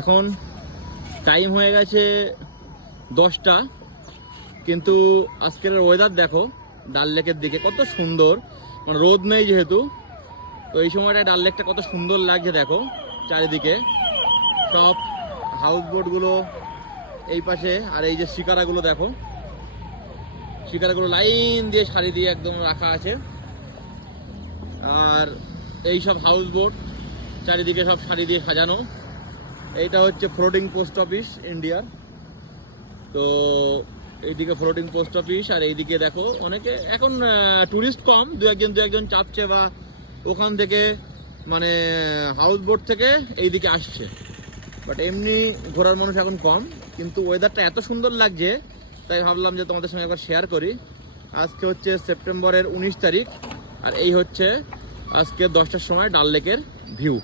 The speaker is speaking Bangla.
এখন টাইম হয়ে গেছে 10টা, কিন্তু আজকের ওয়েদার দেখো ডাল লেকের দিকে কত সুন্দর, মানে রোদ নেই যেহেতু, তো এই সময়টা ডাল লেকটা কত সুন্দর লাগছে দেখো। চারিদিকে সব হাউস বোটগুলো এই পাশে, আর এই যে শিকারাগুলো দেখো, শিকারাগুলো লাইন দিয়ে সারি দিয়ে একদম রাখা আছে। আর এই সব হাউস বোট চারিদিকে সব সারি দিয়ে সাজানো। এইটা হচ্ছে ফ্লোটিং পোস্ট অফিস ইন্ডিয়ার। তো এইদিকে ফ্লোটিং পোস্ট অফিস, আর এইদিকে দেখো অনেকে এখন টুরিস্ট কম, দু একজন চাপছে বা ওখান থেকে মানে হাউস বোট থেকে এইদিকে আসছে, বাট এমনি ঘোরার মানুষ এখন কম। কিন্তু ওয়েদারটা এত সুন্দর লাগছে, তাই ভাবলাম যে তোমাদের সঙ্গে একবার শেয়ার করি। আজকে হচ্ছে সেপ্টেম্বরের 19 তারিখ, আর এই হচ্ছে আজকে 10টার সময় ডাল লেকের ভিউ।